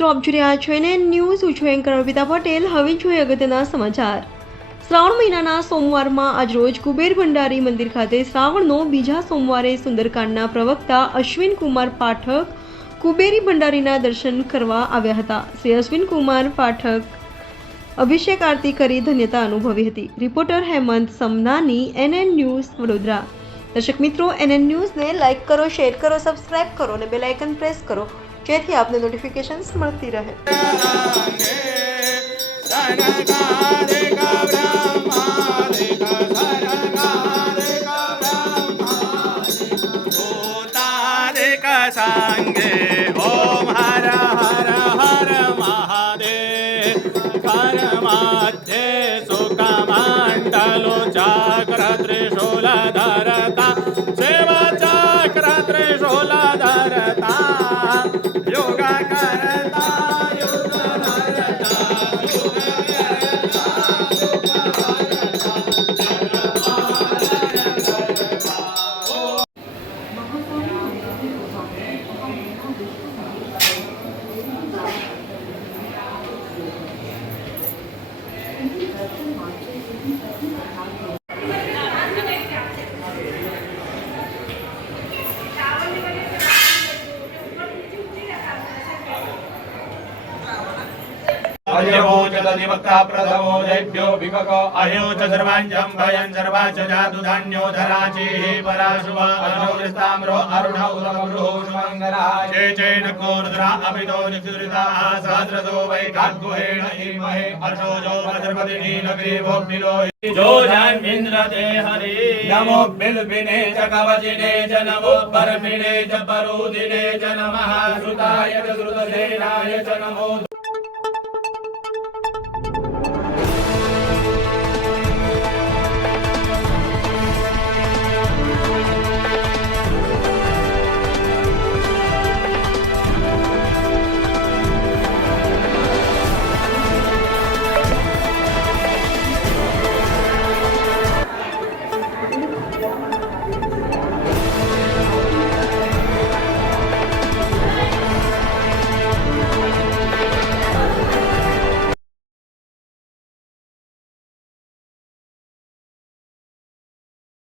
મિત્રો, આપ જોઈ રહ્યા છો એને ન્યૂઝ. હું છું એન્કર અર્પિતા પટેલ. હવે જોઈએ અગત્યના સમાચાર. શ્રાવણ મહિનાના સોમવારમાં આજરોજ કુબેર ભંડારી મંદિર ખાતે શ્રાવણનો બીજા સોમવારે સુંદરકાંડના પ્રવક્તા અશ્વિન કુમાર પાઠક કુબેરી ભંડારીના દર્શન કરવા આવ્યા હતા. શ્રી અશ્વિન કુમાર પાઠક અભિષેક આરતી કરી ધન્યતા અનુભવી હતી. Reporter Hemant Samnani, NN news, Vadodara. દર્શક મિત્રો, NN ન્યૂઝને લાઇક કરો, શેર કરો, સબસ્ક્રાઇબ કરો અને બેલ આઇકન પ્રેસ કરો જેથી આપને નોટિફિકેશન્સ મળતી રહે. संगे ओम हर हर हर महादेव कर मध्ये सुखमंडलो चक्र त्रिशूल धरता सेवा चक्र त्रिशूल धरता योग करता योग धरता अजभोजदिवक्ता प्रथमो दैभ्यो विवको अह्योच सर्वाञ्जं भयं सर्वाच जातु धान्यो धराचिः पराशुवा अनोरिस्ताम्रो अरुण उदमरुः सुमङ्गलाय चेचेन कोरुद्रा अभितो निक्षुरिताः सहस्रसो वै खाद्गुहेण इमहे अशोजो वज्रपति नीलग्रीवो मिलोहि जो जन्मिन्द्र ते हरि नमो बिल्बिने च कवचिने च नमो परमिने च परुदिने च नमः श्रुताय च श्रुतसेनाय च नमो